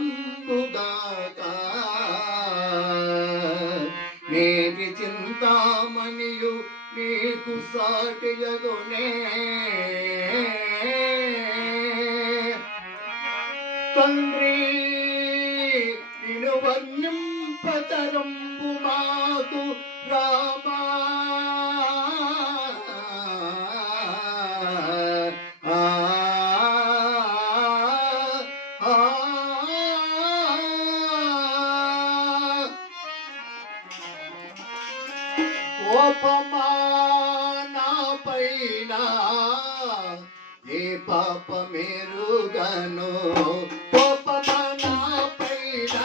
కల్పరుక్షంబుగాక మేరి చింతామణి నీకు సాటియగునే తండ్రి నిను వర్ణింపతరంబు మాకు రామా. పాపమానాపైన ఏ పాప మేరుగను పాపమానాపైనా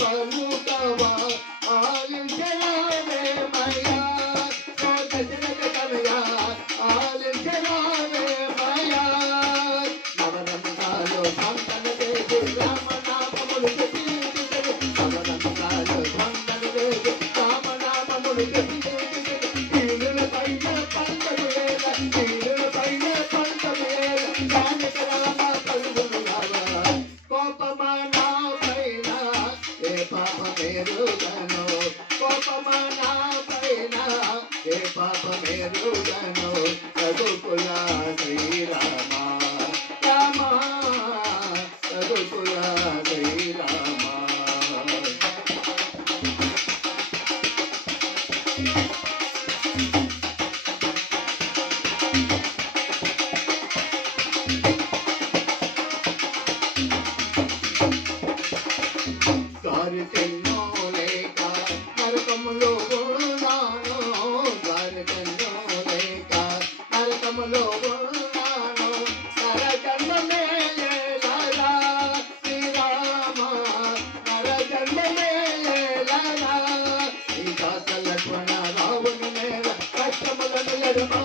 పలుకవా ఆలించలే మయ పాపమెరుగను కోపమనాపైన ఏ పాపమెరుగను చదువుకులా శ్రీరామా. ద్వారకెన్నో లేక నరకములో కొడునాను ద్వారకెన్నో లేక నరకములో కొడునాను నరకన్న మేలే లలా శ్రీరామ నరకన్న మేలే లలా ఈ దాస లక్ష్మణ రావుని నేల కష్టములను ఎడమో